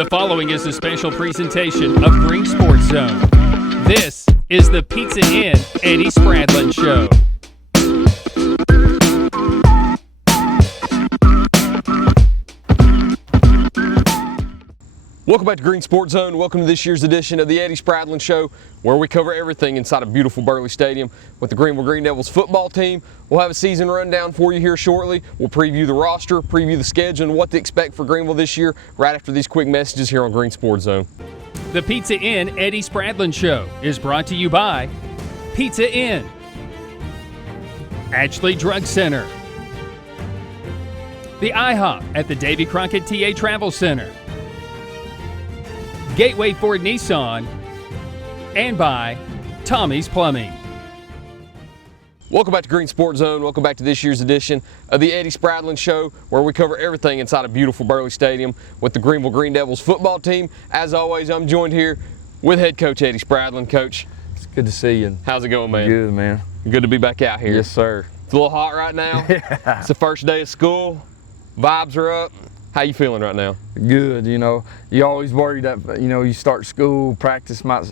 The following is a special presentation of Greene Sports Zone. This is the Pizza Inn Eddie Spradlen Show. Welcome back to Greene Sports Zone. Welcome to this year's edition of the Eddie Spradlen Show, where we cover everything inside of beautiful Burley Stadium with the Greene Devils football team. We'll have a season rundown for you here shortly. We'll preview the roster, preview the schedule, and what to expect for Greenville this year right after these quick messages here on Greene Sports Zone. The Pizza Inn Eddie Spradlen Show is brought to you by Pizza Inn, Ashley Drug Center, the IHOP at the Davy Crockett TA Travel Center, Gateway Ford Nissan, and by Tommy's Plumbing. Welcome back to Greene Sports Zone. Welcome back to this year's edition of the Eddie Spradlen Show, where we cover everything inside of beautiful Burley Stadium with the Greene Devils football team. As always, I'm joined here with head coach Eddie Spradlen. Coach, it's good to see you. How's it going, man? Good, man. Good to be back out here. Yes, sir. It's a little hot right now. Yeah. It's the first day of school. Vibes are up. How you feeling right now? Good, you always worry that, you start school, practice might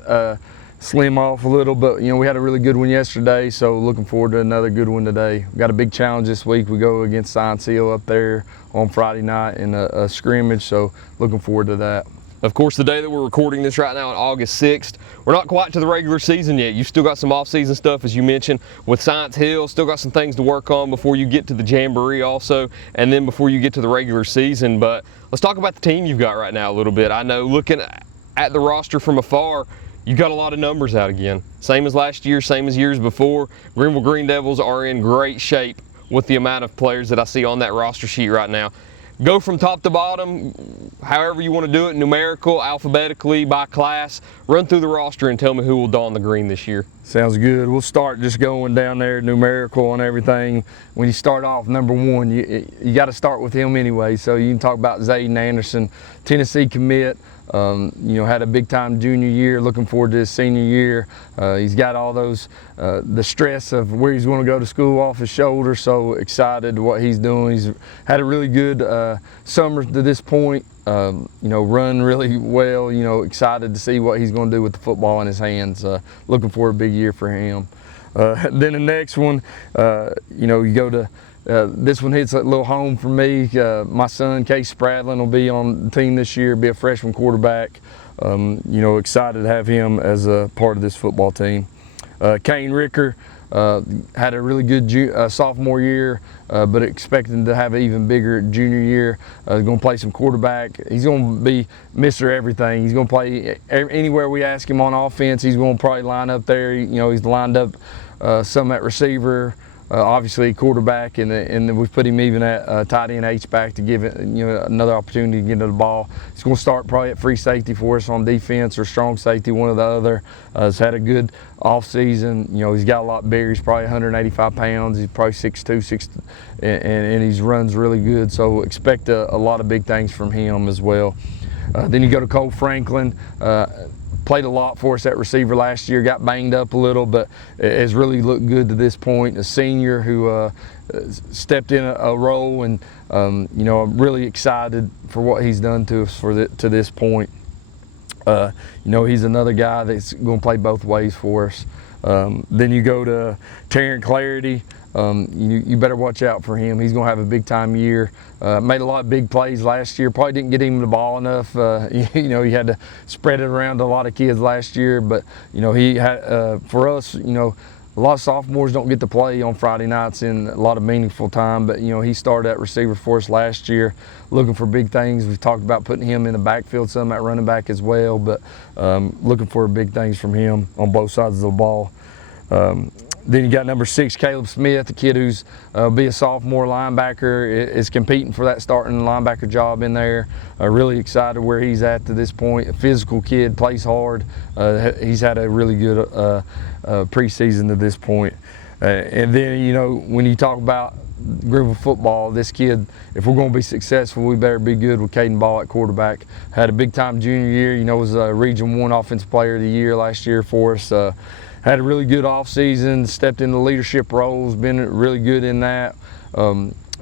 slim off a little, but, we had a really good one yesterday, so looking forward to another good one today. We've got a big challenge this week. We go against Science Hill up there on Friday night in a scrimmage, so looking forward to that. Of course, the day that we're recording this right now on August 6th, we're not quite to the regular season yet. You still got some off-season stuff, as you mentioned, with Science Hill. Still got some things to work on before you get to the Jamboree also, and then before you get to the regular season. But let's talk about the team you've got right now a little bit. I know looking at the roster from afar, you got a lot of numbers out again. Same as last year, same as years before. Greene Devils are in great shape with the amount of players that I see on that roster sheet right now. Go from top to bottom, however you want to do it, numerical, alphabetically, by class. Run through the roster and tell me who will don the green this year. Sounds good. We'll start just going down there, numerical and everything. When you start off, number one, you got to start with him anyway. So you can talk about Zayden Anderson, Tennessee commit. Had a big time junior year, looking forward to his senior year. He's got all those, the stress of where he's going to go to school off his shoulders, so excited what he's doing. He's had a really good summer to this point, run really well, excited to see what he's going to do with the football in his hands. Looking for a big year for him. Then the next one, you go to, this one hits a little home for me. My son, Case Spradlen, will be on the team this year, be a freshman quarterback. Excited to have him as a part of this football team. Kane Ricker had a really good sophomore year, but expecting to have an even bigger junior year. He's going to play some quarterback. He's going to be Mr. Everything. He's going to play anywhere we ask him on offense. He's going to probably line up there. He's lined up some at receiver. Obviously quarterback, and then we've put him even at tight end H-back to give it another opportunity to get to the ball. He's going to start probably at free safety for us on defense or strong safety, one or the other. He's had a good off season. He's got a lot bigger. He's probably 185 pounds. He's probably 6'2", and he runs really good. So expect a lot of big things from him as well. Then you go to Cole Franklin. Played a lot for us at receiver last year, got banged up a little, but has really looked good to this point. A senior who stepped in a role, and I'm really excited for what he's done to us to this point. He's another guy that's going to play both ways for us. Then you go to Taryn Clarity. You better watch out for him. He's going to have a big time year. Made a lot of big plays last year. Probably didn't get him the ball enough. He had to spread it around to a lot of kids last year. But he had for us. A lot of sophomores don't get to play on Friday nights in a lot of meaningful time. But he started at receiver for us last year. Looking for big things. We've talked about putting him in the backfield, some at running back as well. But looking for big things from him on both sides of the ball. Then you got number 6, Caleb Smith, the kid who's be a sophomore linebacker, is competing for that starting linebacker job in there. Really excited where he's at to this point. A physical kid, plays hard. He's had a really good preseason to this point. And then, when you talk about Greenville football, this kid, if we're going to be successful, we better be good with Caden Ball at quarterback. Had a big time junior year, was a Region 1 Offensive Player of the Year last year for us. Had a really good offseason, stepped into leadership roles, been really good in that.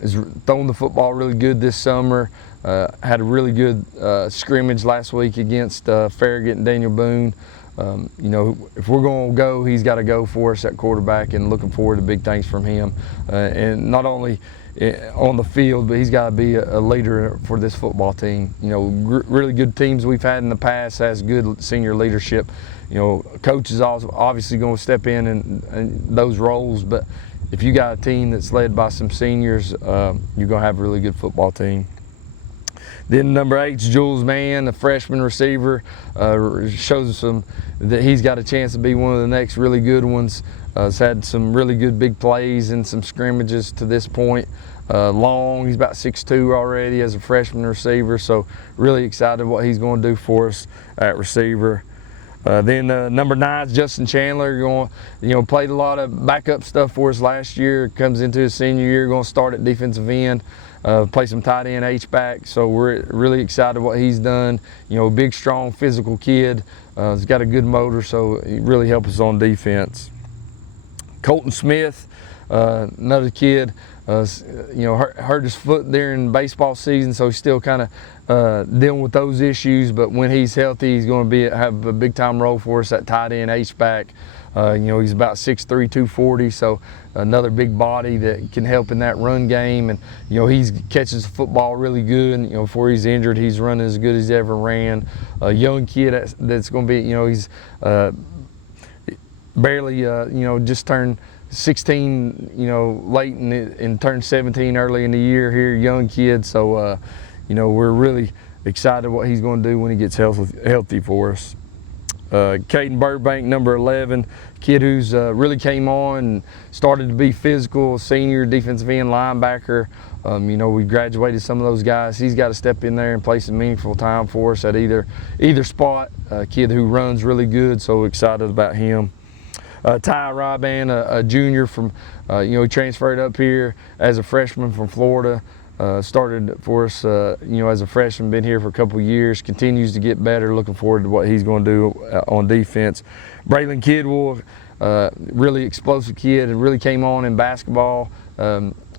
Is throwing the football really good this summer. Had a really good scrimmage last week against Farragut and Daniel Boone. If we're going to go, he's got to go for us at quarterback, and looking forward to big things from him. And not only on the field, but he's got to be a leader for this football team. Really good teams we've had in the past has good senior leadership. Coach is also obviously going to step in those roles, but if you got a team that's led by some seniors, you're going to have a really good football team. Then number 8's Jules Mann, a freshman receiver, shows us that he's got a chance to be one of the next really good ones. Has had some really good big plays in some scrimmages to this point. Long, he's about 6'2" already as a freshman receiver, so really excited what he's going to do for us at receiver. Then number 9's Justin Chandler, played a lot of backup stuff for us last year. Comes into his senior year, going to start at defensive end. Play some tight end H-back, so we're really excited what he's done. Big, strong, physical kid. He's got a good motor, so he really helps us on defense. Colton Smith, another kid, hurt his foot during baseball season, so he's still kind of dealing with those issues. But when he's healthy, he's going to have a big-time role for us at tight end H-back. He's about 6'3", 240, so another big body that can help in that run game. And he catches the football really good. And, before he's injured, he's running as good as he ever ran. A young kid that's going to be, he's barely, just turned 16, late and turned 17 early in the year here. Young kid, so we're really excited what he's going to do when he gets healthy for us. Caden Burbank, number 11, kid who's really came on and started to be physical, senior defensive end linebacker. We graduated some of those guys. He's got to step in there and play some meaningful time for us at either spot. A kid who runs really good, so excited about him. Ty Ryban, a junior from, he transferred up here as a freshman from Florida. Started for us, as a freshman, been here for a couple of years, continues to get better, looking forward to what he's going to do on defense. Braylon Kidwell, really explosive kid, and really came on in basketball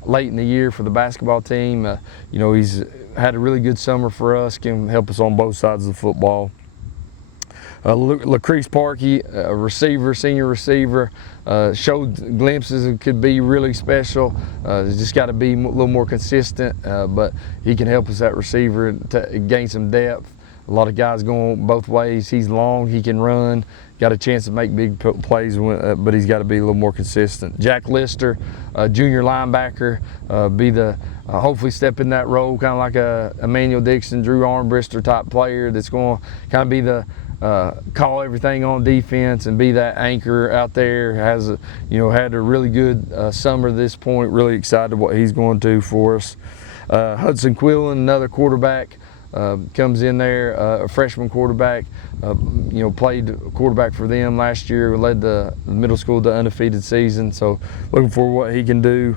late in the year for the basketball team. He's had a really good summer for us, can help us on both sides of the football. Lacrease Parkey, a receiver, senior receiver, showed glimpses and could be really special. Just got to be a little more consistent, but he can help us at receiver to gain some depth. A lot of guys going both ways. He's long, he can run, got a chance to make big plays, but he's got to be a little more consistent. Jack Lister, junior linebacker, hopefully step in that role, kind of like a Emmanuel Dixon, Drew Armbrister type player that's going to kind of be the call everything on defense and be that anchor out there. Has had a really good summer to this point. Really excited what he's going to do for us. Hudson Quillen, another quarterback, comes in there, a freshman quarterback. Played quarterback for them last year. Led the middle school to undefeated season. So looking for what he can do.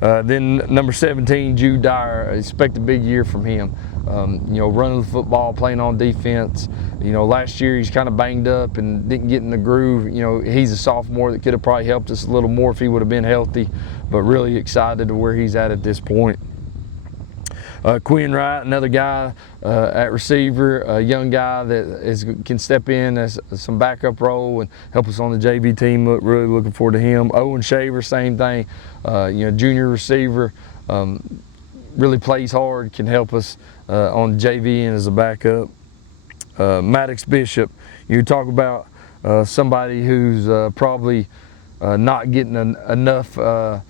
Then number 17, Jude Dyer. Expect a big year from him. Running the football, playing on defense. Last year he's kind of banged up and didn't get in the groove. He's a sophomore that could have probably helped us a little more if he would have been healthy, but really excited to where he's at this point. Quinn Wright, another guy at receiver, a young guy that can step in as some backup role and help us on the JV team. Really looking forward to him. Owen Shaver, same thing, junior receiver, really plays hard, can help us on JV and as a backup. Maddox Bishop, you talk about somebody who's probably not getting enough, I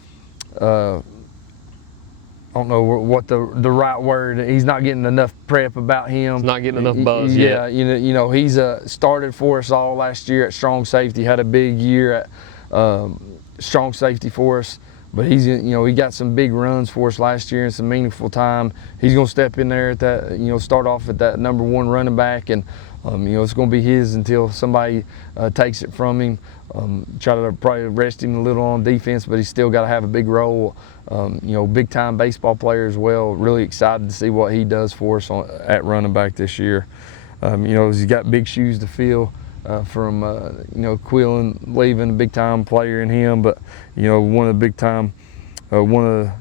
don't know what the right word. He's not getting enough prep about him. He's not getting enough buzz yet. Yeah, he's started for us all last year at strong safety. Had a big year at strong safety for us. But he's, he got some big runs for us last year and some meaningful time. He's going to step in there at that, start off at that number 1 running back, and it's going to be his until somebody takes it from him. Try to probably rest him a little on defense, but he's still got to have a big role. Big time baseball player as well. Really excited to see what he does for us at running back this year. He's got big shoes to fill. From Quillen leaving, a big time player in him, but one of the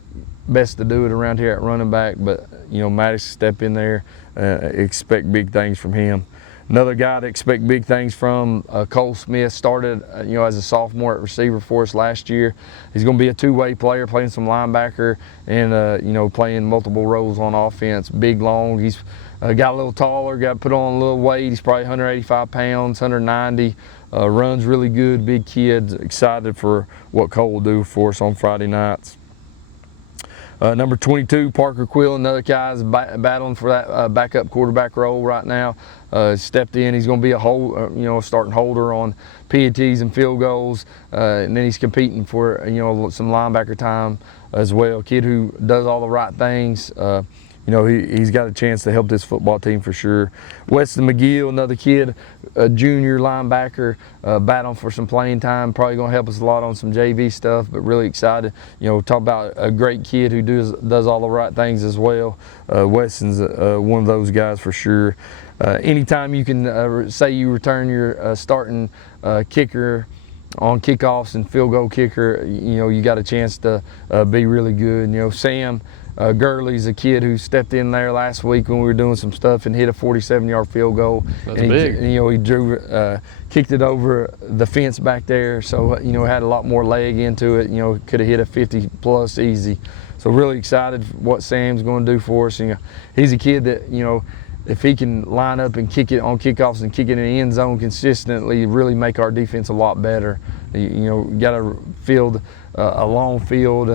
best to do it around here at running back. But Maddox to step in there. Expect big things from him. Another guy to expect big things from, Cole Smith, started as a sophomore at receiver for us last year. He's going to be a two-way player, playing some linebacker and playing multiple roles on offense. Big, long. He's got a little taller, got put on a little weight. He's probably 185 pounds, 190. Runs really good. Big kid. Excited for what Cole will do for us on Friday nights. Number 22, Parker Quill, another guy is battling for that backup quarterback role right now. Stepped in. He's going to be a starting holder on PATs and field goals, and then he's competing for some linebacker time as well. Kid who does all the right things. He's got a chance to help this football team for sure. Weston McGill, another kid, a junior linebacker, battling for some playing time. Probably going to help us a lot on some JV stuff, but really excited. Talk about a great kid who does all the right things as well. Weston's one of those guys for sure. Anytime you can say you return your starting kicker on kickoffs and field goal kicker, you got a chance to be really good. Sam Gurley's a kid who stepped in there last week when we were doing some stuff and hit a 47-yard field goal. That's and big. He drew, kicked it over the fence back there, so had a lot more leg into it. Could have hit a 50+ easy. So really excited for what Sam's going to do for us. He's a kid that if he can line up and kick it on kickoffs and kick it in the end zone consistently, really make our defense a lot better. Got to field a long field,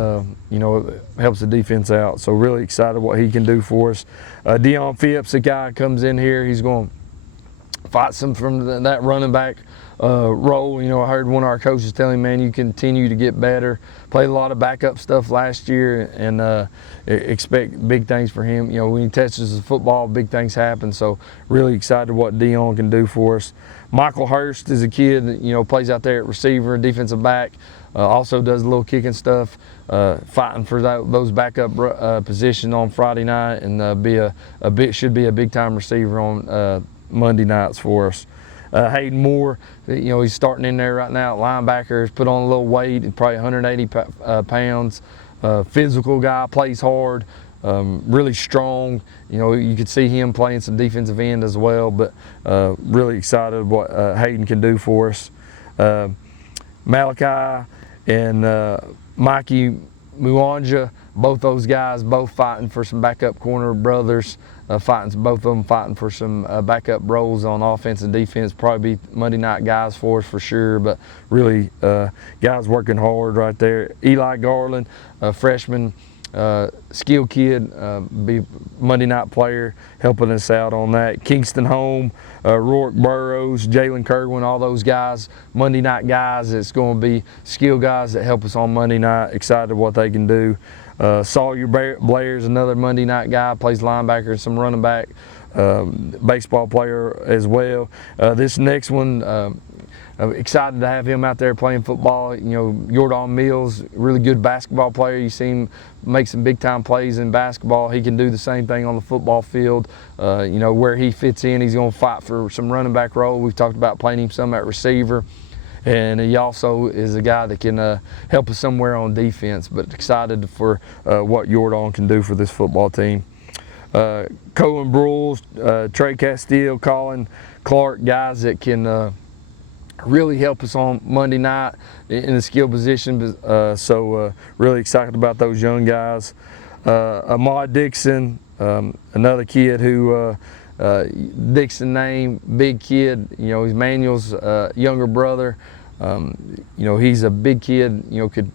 helps the defense out. So really excited what he can do for us. Deion Phipps, a guy comes in here, he's going to fight some from that running back role. I heard one of our coaches tell him, man, you continue to get better. Played a lot of backup stuff last year, and expect big things for him. When he touches the football, big things happen. So really excited what Deion can do for us. Michael Hurst is a kid that plays out there at receiver and defensive back. Also does a little kicking stuff, fighting for those backup position on Friday night, and should be a big time receiver on Monday nights for us. Hayden Moore, he's starting in there right now. Linebacker, has put on a little weight, probably 180 pounds. Physical guy, plays hard, really strong. You could see him playing some defensive end as well, but really excited what Hayden can do for us. Malachi and Mikey Muanja, both those guys, both fighting for some backup corner brothers. Both of them fighting for some backup roles on offense and defense. Probably be Monday night guys for us for sure, but really guys working hard right there. Eli Garland, a freshman, skill kid, be Monday night player, helping us out on that. Kingston Home, Rourke Burrows, Jalen Kerwin, all those guys, Monday night guys. It's going to be skill guys that help us on Monday night. Excited what they can do. Sawyer Blair's another Monday night guy, plays linebacker and some running back, baseball player as well. This next one, I'm excited to have him out there playing football. Jordan Mills, really good basketball player. You see him make some big time plays in basketball. He can do the same thing on the football field. Where he fits in, he's going to fight for some running back role. We've talked about playing him some at receiver. And he also is a guy that can help us somewhere on defense, but excited for what Jordan can do for this football team. Cohen Brules, Trey Castile, Colin Clark, guys that can really help us on Monday night in the skill position. So really excited about those young guys. Ahmad Dixon, another kid who Dixon name, big kid. He's Manuel's younger brother. He's a big kid. Could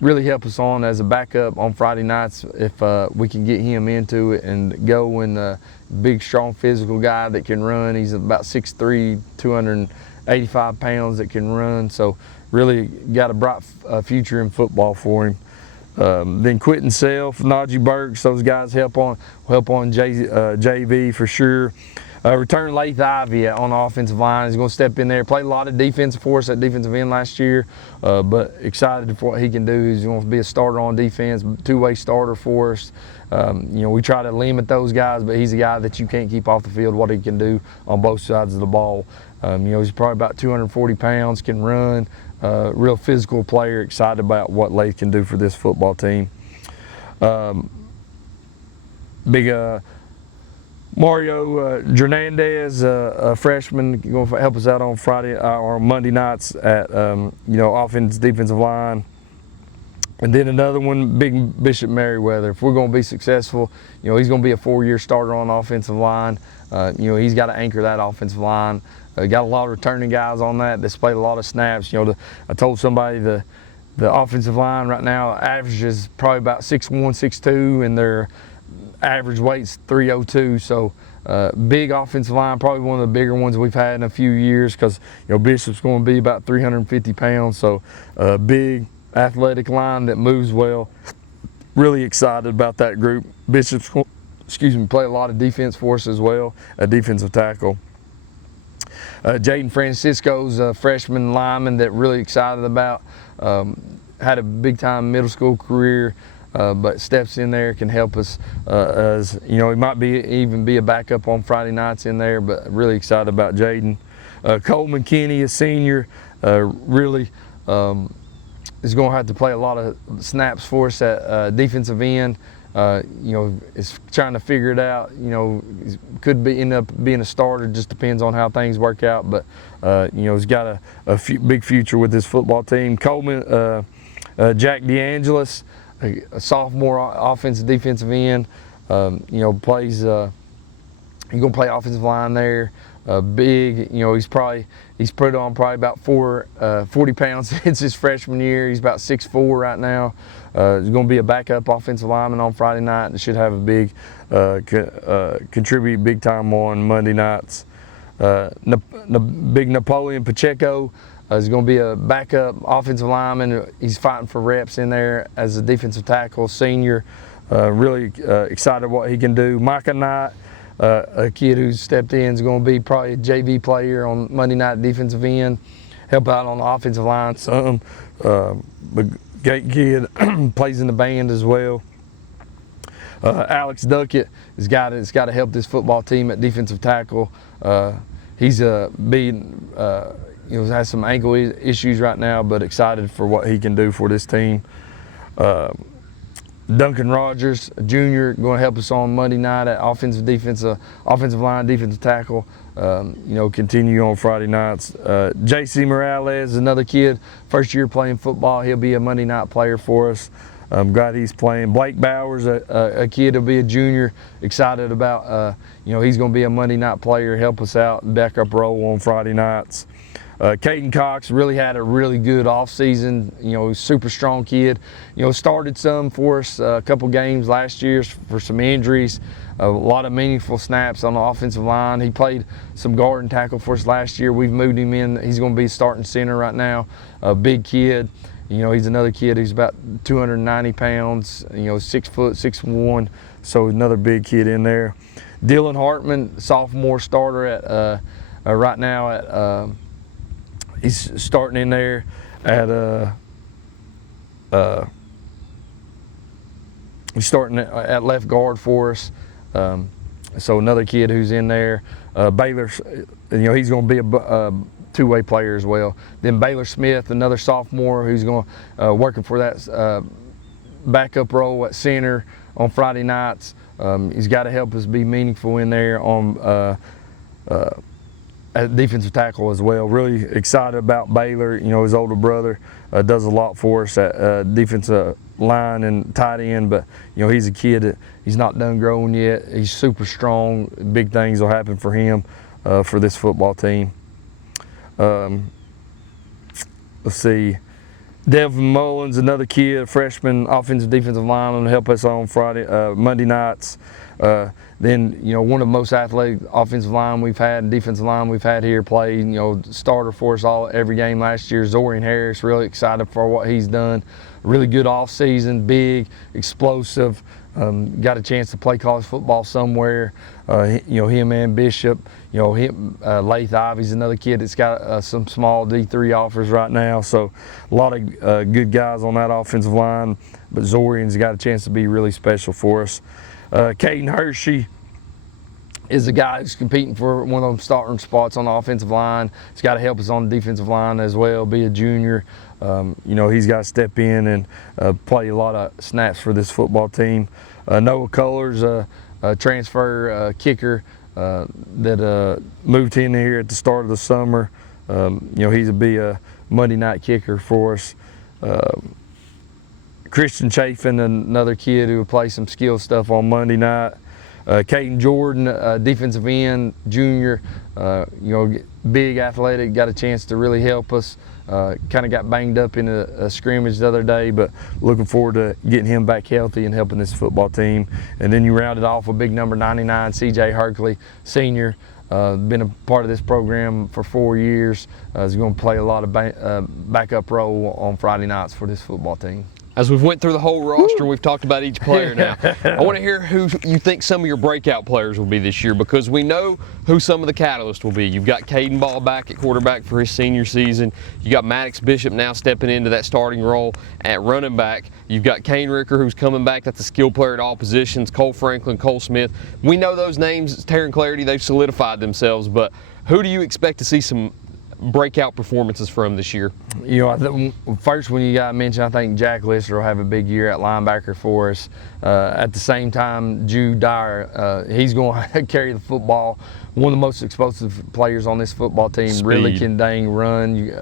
really help us on as a backup on Friday nights if we can get him into it and go. And big, strong, physical guy that can run. He's about 6'3", 285 pounds that can run. So really got a bright future in football for him. Then Quentin Self, Najee Burks, those guys help on JV for sure. Return Lath Ivy on the offensive line. He's going to step in there, played a lot of defense for us at defensive end last year, but excited for what he can do. He's going to be a starter on defense, two-way starter for us. We try to limit those guys, but he's a guy that you can't keep off the field, what he can do on both sides of the ball. He's probably about 240 pounds, can run, real physical player, excited about what Lath can do for this football team. big Mario Hernandez, a freshman, going to help us out on Friday or Monday nights at offense, defensive line. And then another one, big Bishop Merriweather. If we're going to be successful, he's going to be a 4-year starter on offensive line. He's got to anchor that offensive line. Got a lot of returning guys on that that's played a lot of snaps. I told somebody the offensive line right now averages probably about 6'1", 6'2", and their average weight's 302. So big offensive line, probably one of the bigger ones we've had in a few years, because Bishop's going to be about 350 pounds. So big athletic line that moves well. Really excited about that group. Bishop's, play a lot of defense for us as well, a defensive tackle. Jaden Francisco's a freshman lineman that really excited about. Had a big time middle school career, but steps in there, can help us. As he might even be a backup on Friday nights in there, but really excited about Jaden. Coleman Kenny, a senior, really is going to have to play a lot of snaps for us at defensive end. Is trying to figure it out. Could end up being a starter. Just depends on how things work out. But he's got a big future with this football team. Coleman, Jack DeAngelis, a sophomore offensive defensive end. Plays. He's gonna play offensive line there. Big. He's put on probably about 40 pounds since his freshman year. He's about 6'4" right now. He's going to be a backup offensive lineman on Friday night, and should have a big contribute big time on Monday nights. Big Napoleon Pacheco is going to be a backup offensive lineman. He's fighting for reps in there as a defensive tackle, senior. Really excited what he can do. Micah Knight, a kid who's stepped in, is going to be probably a JV player on Monday night defensive end, help out on the offensive line some. But great kid, plays in the band as well. Alex Duckett has got to help this football team at defensive tackle. He's has some ankle issues right now, but excited for what he can do for this team. Duncan Rogers, a junior, going to help us on Monday night at offensive line, defensive tackle. Continue on Friday nights. J.C. Morales, another kid, first year playing football. He'll be a Monday night player for us. I'm glad he's playing. Blake Bowers, a kid who'll be a junior. Excited about, he's going to be a Monday night player, help us out, backup role on Friday nights. Caden Cox really had a really good offseason, super strong kid. Started some for us a couple games last year for some injuries, a lot of meaningful snaps on the offensive line. He played some guard and tackle for us last year. We've moved him in. He's going to be starting center right now. A big kid. He's another kid who's about 290 pounds, 6 foot, 6'1", so another big kid in there. Dylan Hartman, sophomore starter at right now at he's starting in there at he's starting at left guard for us. So another kid who's in there. Baylor, he's going to be a two-way player as well. Then Baylor Smith, another sophomore who's going working for that backup role at center on Friday nights. He's got to help us be meaningful in there on at defensive tackle as well. Really excited about Baylor. His older brother does a lot for us at defensive line and tight end, but he's a kid that he's not done growing yet. He's super strong. Big things will happen for him for this football team. Let's see. Devin Mullins, another kid, a freshman offensive defensive lineman, help us on Monday nights. Then one of the most athletic offensive line we've had, defensive line we've had here, played starter for us every game last year. Zorian Harris, really excited for what he's done. Really good off season, big, explosive. Got a chance to play college football somewhere. Him and Bishop. Lath Ivy's another kid that's got some small D3 offers right now. So a lot of good guys on that offensive line. But Zorian's got a chance to be really special for us. Caden Hershey is a guy who's competing for one of them starting spots on the offensive line. He's got to help us on the defensive line as well, be a junior. He's got to step in and play a lot of snaps for this football team. Noah Cullers, transfer kicker that moved in here at the start of the summer. He's be a Monday night kicker for us. Christian Chafin, another kid who will play some skill stuff on Monday night. Caden Jordan, defensive end, junior, big athletic, got a chance to really help us. Kind of got banged up in a scrimmage the other day, but looking forward to getting him back healthy and helping this football team. And then you rounded off with big number 99, CJ Herkley, senior. Been a part of this program for 4 years. He's going to play a lot of backup role on Friday nights for this football team. As we've went through the whole roster, we've talked about each player now. I want to hear who you think some of your breakout players will be this year, because we know who some of the catalysts will be. You've got Caden Ball back at quarterback for his senior season. You got Maddox Bishop now stepping into that starting role at running back. You've got Kane Ricker, who's coming back. That's a skill player at all positions. Cole Franklin, Cole Smith. We know those names, Taryn Clarity, they've solidified themselves, but who do you expect to see some breakout performances from this year? First one you got to mention, I think Jack Lister will have a big year at linebacker for us. At the same time, Jude Dyer, he's going to carry the football. One of the most explosive players on this football team. Speed. Really can dang run. You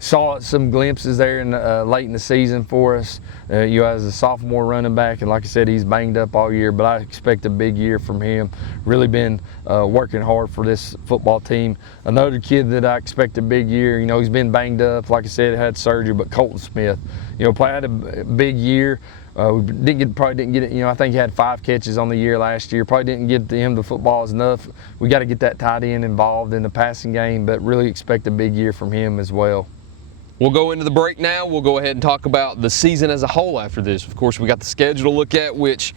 saw some glimpses there late in the season for us. As a sophomore running back, and like I said, he's banged up all year, but I expect a big year from him. Really been working hard for this football team. Another kid that I expect a big year, he's been banged up, like I said, had surgery, but Colton Smith, had a big year. We probably didn't get it. I think he had 5 catches on the year last year. Probably didn't get to him the football enough. We got to get that tight end involved in the passing game, but really expect a big year from him as well. We'll go into the break now. We'll go ahead and talk about the season as a whole after this. Of course, we got the schedule to look at, which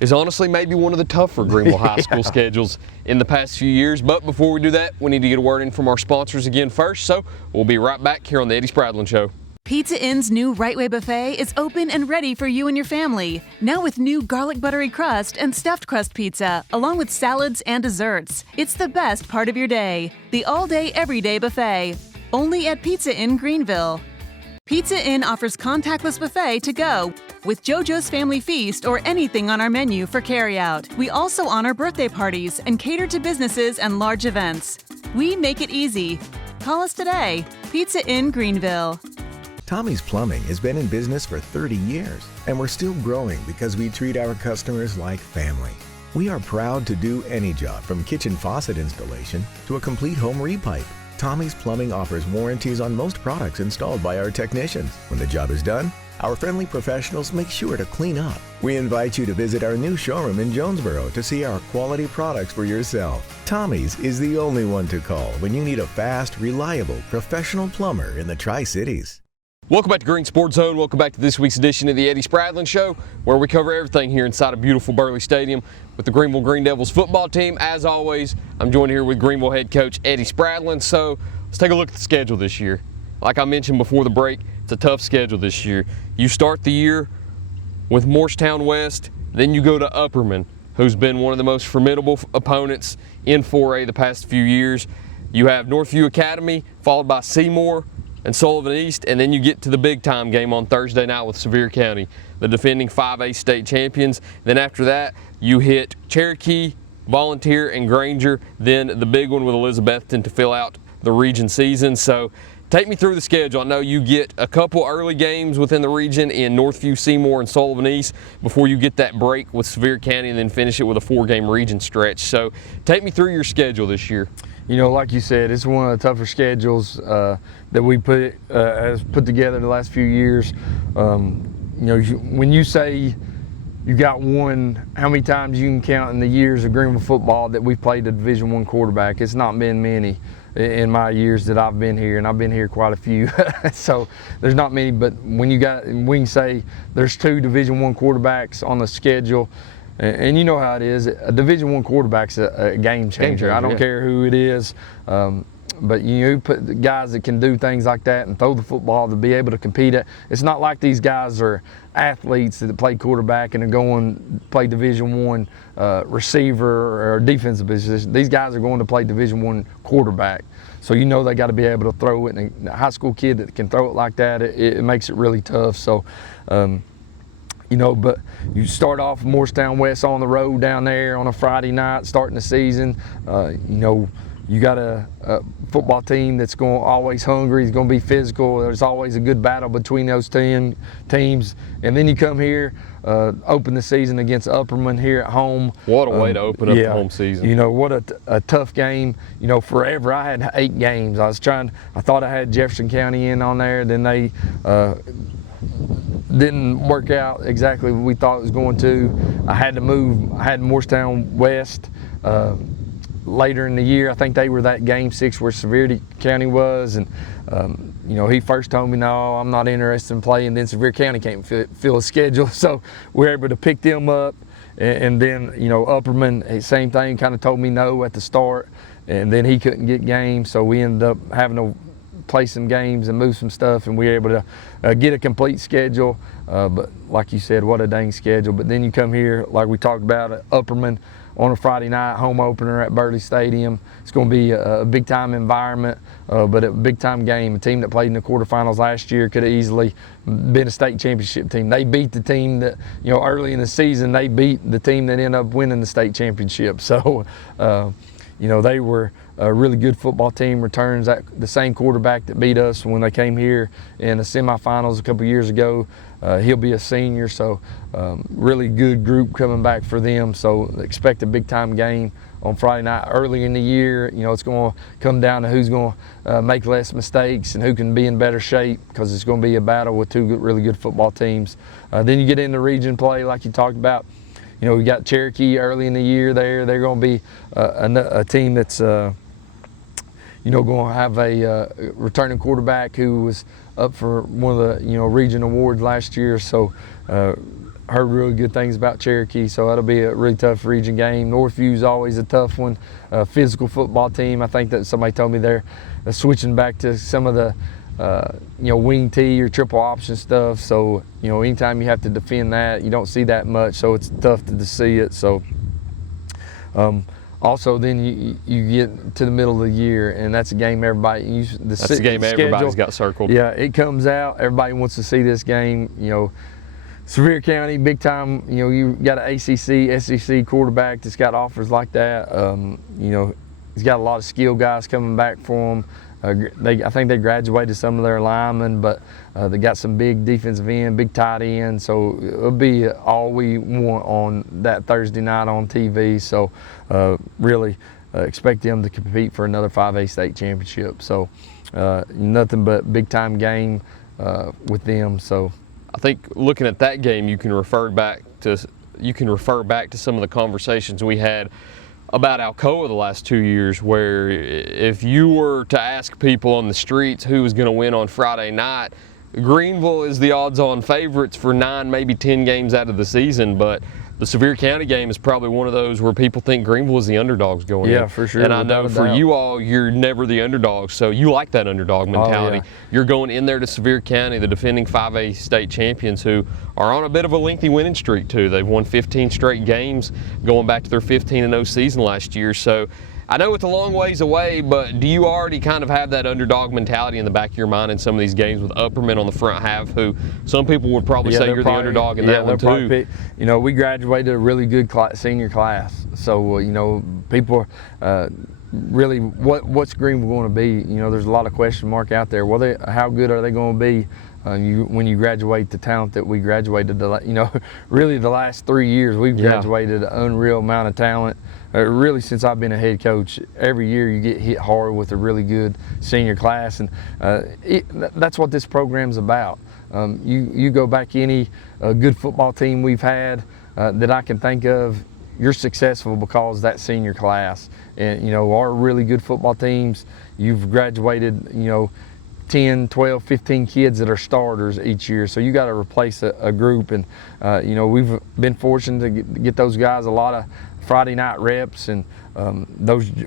is honestly maybe one of the tougher Greenville High School schedules in the past few years. But before we do that, we need to get a word in from our sponsors again first. So we'll be right back here on the Eddie Spradlen Show. Pizza Inn's new Right Way Buffet is open and ready for you and your family. Now with new garlic buttery crust and stuffed crust pizza, along with salads and desserts. It's the best part of your day. The all-day, everyday buffet. Only at Pizza Inn Greenville. Pizza Inn offers contactless buffet to go with JoJo's Family Feast or anything on our menu for carryout. We also honor birthday parties and cater to businesses and large events. We make it easy. Call us today. Pizza Inn Greenville. Tommy's Plumbing has been in business for 30 years, and we're still growing because we treat our customers like family. We are proud to do any job from kitchen faucet installation to a complete home repipe. Tommy's Plumbing offers warranties on most products installed by our technicians. When the job is done, our friendly professionals make sure to clean up. We invite you to visit our new showroom in Jonesboro to see our quality products for yourself. Tommy's is the only one to call when you need a fast, reliable, professional plumber in the Tri-Cities. Welcome back to Green Sports Zone. Welcome back to this week's edition of the Eddie Spradlen Show, where we cover everything here inside of beautiful Burley Stadium with the Greenville Greene Devils football team. As always, I'm joined here with Greenville head coach Eddie Spradlen. So let's take a look at the schedule this year. Like I mentioned before the break, it's a tough schedule this year. You start the year with Morristown West, then you go to Upperman, who's been one of the most formidable opponents in 4A the past few years. You have Northview Academy, followed by Seymour and Sullivan East, and then you get to the big time game on Thursday night with Sevier County, the defending 5A state champions. Then after that, you hit Cherokee, Volunteer, and Granger, then the big one with Elizabethton to fill out the region season. So take me through the schedule. I know you get a couple early games within the region in Northview, Seymour, and Sullivan East before you get that break with Sevier County and then finish it with a 4-game region stretch. So take me through your schedule this year. Like you said, it's one of the tougher schedules that we put together the last few years. When you say you got one, how many times you can count in the years of Greenville football that we've played a Division I quarterback? It's not been many in my years that I've been here, and I've been here quite a few. So there's not many, but we can say there's 2 Division I quarterbacks on the schedule. And you know how it is. A Division I quarterback's a game changer. I don't care who it is. But you put the guys that can do things like that and throw the football to be able to compete at. It's not like these guys are athletes that play quarterback and are going to play Division I receiver or defensive position. These guys are going to play Division I quarterback. So they got to be able to throw it. And a high school kid that can throw it like that, it makes it really tough. So, But you start off Morristown West on the road down there on a Friday night starting the season. You got a football team that's always hungry. It's going to be physical. There's always a good battle between those teams. And then you come here, open the season against Upperman here at home. What a way to open up the home season. What a tough game. Forever I had 8 games. I thought I had Jefferson County in on there. Then they didn't work out exactly what we thought it was going to. I had to move. I had Morristown West later in the year. I think they were that game 6 where Sevier County was, and he first told me, no, I'm not interested in playing. Then Sevier County can't fill a schedule, so we were able to pick them up. And then Upperman, same thing, kind of told me no at the start, and then he couldn't get games, so we ended up having to play some games and move some stuff, and we were able to get a complete schedule. But like you said, what a dang schedule. But then you come here, like we talked about, at Upperman on a Friday night, home opener at Burley Stadium. It's going to be a big-time environment, but a big-time game. A team that played in the quarterfinals last year could have easily been a state championship team. They beat the team that, early in the season, they beat the team that ended up winning the state championship. So, they were a really good football team. Returns the same quarterback that beat us when they came here in the semifinals a couple years ago. He'll be a senior, so really good group coming back for them. So expect a big-time game on Friday night. Early in the year, it's going to come down to who's going to make less mistakes and who can be in better shape, because it's going to be a battle with 2 really good football teams. Then you get into region play, like you talked about. We got Cherokee early in the year there. They're going to be a team that's going to have a returning quarterback who was up for one of the region awards last year. So heard really good things about Cherokee. So that'll be a really tough region game. Northview's always a tough one. Physical football team. I think that somebody told me they're switching back to some of the wing tee or triple option stuff. So anytime you have to defend that, you don't see that much. So it's tough to see it. So. Also, then you get to the middle of the year, and that's a game everybody. That's the game everybody's got circled. Yeah, it comes out. Everybody wants to see this game. Sevier County, big time. You got an ACC, SEC quarterback that's got offers like that. He's got a lot of skill guys coming back for him. I think they graduated some of their linemen, but they got some big defensive end, big tight end. So it'll be all we want on that Thursday night on TV. So really expect them to compete for another 5A state championship. So nothing but big time game with them. So I think looking at that game, you can refer back to some of the conversations we had about Alcoa the last 2 years, where if you were to ask people on the streets who was going to win on Friday night, Greenville is the odds-on favorites for 9, maybe 10 games out of the season, but the Sevier County game is probably one of those where people think Greenville is the underdogs going in. Yeah, for sure. And I know for you all, you're never the underdogs, so you like that underdog mentality. Oh, yeah. You're going in there to Sevier County, the defending 5A state champions, who are on a bit of a lengthy winning streak too. They've won 15 straight games going back to their 15-0 season last year. So I know it's a long ways away, but do you already kind of have that underdog mentality in the back of your mind in some of these games with Upperman on the front half, who some people would probably say you're the underdog in that one too? We graduated a really good senior class, so people really what's Greenville going to be? There's a lot of question mark out there. Well, how good are they going to be? When you graduate the talent that we graduated, really the last 3 years we've graduated an unreal amount of talent. Really, since I've been a head coach, every year you get hit hard with a really good senior class, and that's what this program's about. You go back any good football team we've had that I can think of, you're successful because that senior class. And our really good football teams, you've graduated 10, 12, 15 kids that are starters each year. So you got to replace a group, and we've been fortunate to get those guys a lot of Friday night reps, and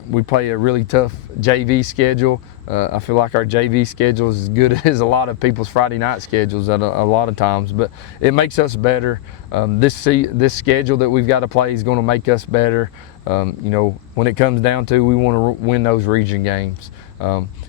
we play a really tough JV schedule. I feel like our JV schedule is as good as a lot of people's Friday night schedules at a lot of times, but it makes us better. This schedule that we've got to play is going to make us better. When it comes down to, we want to win those region games.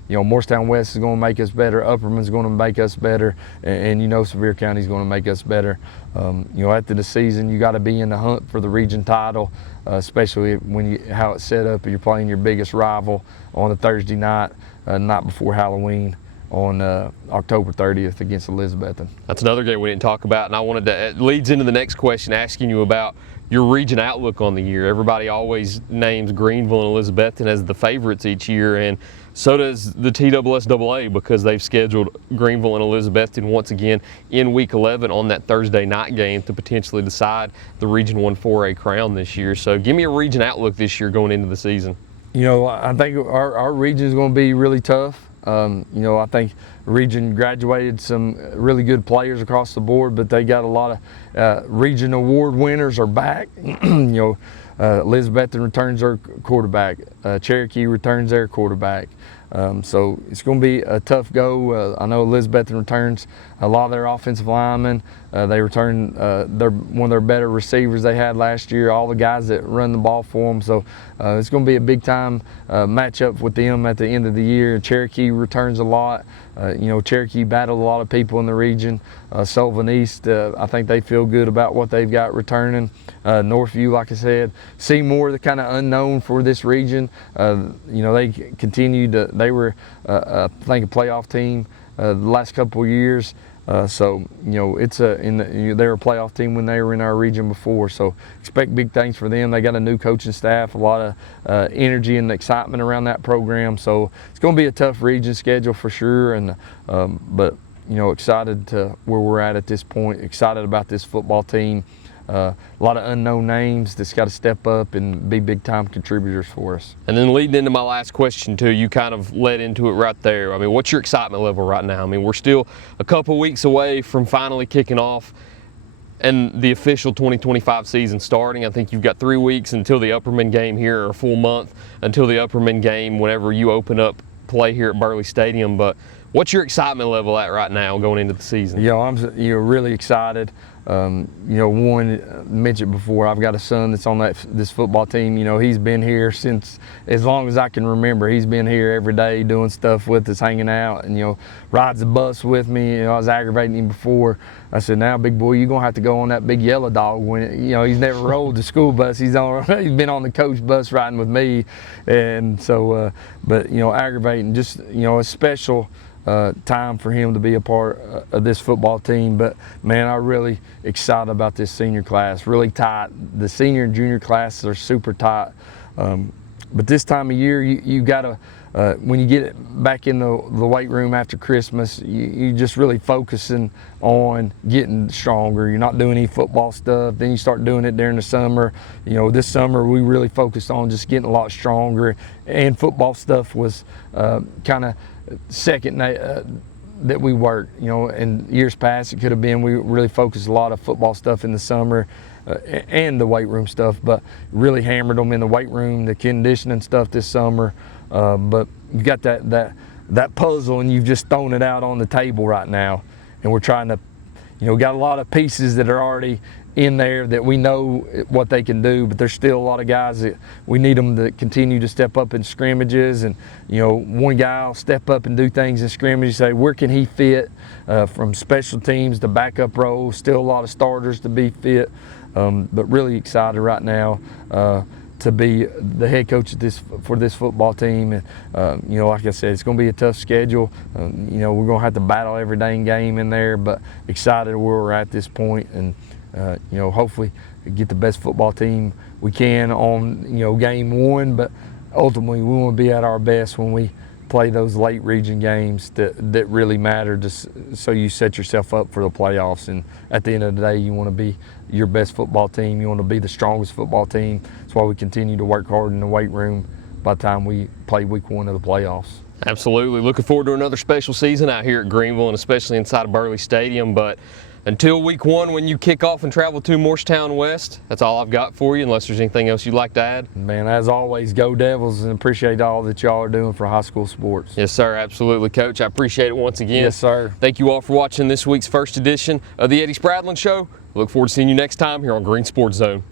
Morristown West is going to make us better. Upperman's going to make us better, and Sevier County is going to make us better. After the season, you got to be in the hunt for the region title, especially when how it's set up. You're playing your biggest rival on a Thursday night, night before Halloween, on October 30th against Elizabethton. That's another game we didn't talk about, and I wanted to, it leads into the next question, asking you about your region outlook on the year. Everybody always names Greeneville and Elizabethton as the favorites each year, and so does the TSSAA, because they've scheduled Greeneville and Elizabethton once again in Week 11 on that Thursday night game to potentially decide the Region 1 4A crown this year. So give me a region outlook this year going into the season. I think our region is going to be really tough. I think the region graduated some really good players across the board, but they got a lot of region award winners are back. Elizabethton returns their quarterback. Cherokee returns their quarterback. So it's going to be a tough go. I know Elizabethton returns a lot of their offensive linemen. They return one of their better receivers they had last year, all the guys that run the ball for them. So it's going to be a big-time matchup with them at the end of the year. Cherokee returns a lot. Cherokee battled a lot of people in the region. Sullivan East, I think they feel good about what they've got returning. Northview, like I said, Seymour, the kind of unknown for this region. They continued to, they were, I think, a playoff team the last couple of years. It's they were a playoff team when they were in our region before. So expect big things for them. They got a new coaching staff, a lot of energy and excitement around that program. So it's going to be a tough region schedule for sure. And but excited to where we're at this point. Excited about this football team. A lot of unknown names that's got to step up and be big-time contributors for us. And then leading into my last question too, you kind of led into it right there. I mean, what's your excitement level right now? I mean, we're still a couple weeks away from finally kicking off and the official 2025 season starting. I think you've got 3 weeks until the Upperman game here, or a full month until the Upperman game whenever you open up play here at Burley Stadium. But what's your excitement level at right now going into the season? I'm really excited. One, mentioned before, I've got a son that's on this football team. He's been here since as long as I can remember. He's been here every day doing stuff with us, hanging out, and rides the bus with me. I was aggravating him before. I said, now, big boy, you're gonna have to go on that big yellow dog. When he's never rode the school bus. He's been on the coach bus riding with me, and so but aggravating, just a special time for him to be a part of this football team. But man, I'm really excited about this senior class. Really tight. The senior and junior classes are super tight. But this time of year, you gotta when you get it back in the weight room after Christmas, you just really focusing on getting stronger. You're not doing any football stuff. Then you start doing it during the summer. This summer we really focused on just getting a lot stronger, and football stuff was kind of second that we worked. In years past it could have been we really focused a lot of football stuff in the summer and the weight room stuff, but really hammered them in the weight room, the conditioning stuff this summer. But you got that puzzle, and you've just thrown it out on the table right now, and we're trying to got a lot of pieces that are already in there that we know what they can do, but there's still a lot of guys that we need them to continue to step up in scrimmages. And one guy will step up and do things in scrimmages, say where can he fit, from special teams to backup roles. Still a lot of starters to be fit, but really excited right now to be the head coach for this football team. And like I said, it's going to be a tough schedule. We're going to have to battle every dang game in there, but excited where we're at this point. And hopefully get the best football team we can on, game one, but ultimately we want to be at our best when we play those late region games that really matter, just so you set yourself up for the playoffs. And at the end of the day, you want to be your best football team. You want to be the strongest football team. That's why we continue to work hard in the weight room by the time we play week one of the playoffs. Absolutely. Looking forward to another special season out here at Greeneville, and especially inside of Burley Stadium. But until week one, when you kick off and travel to Morristown West, that's all I've got for you, unless there's anything else you'd like to add. Man, as always, go Devils, and appreciate all that y'all are doing for high school sports. Yes, sir. Absolutely, Coach. I appreciate it once again. Yes, sir. Thank you all for watching this week's first edition of the Eddie Spradlen Show. Look forward to seeing you next time here on Green Sports Zone.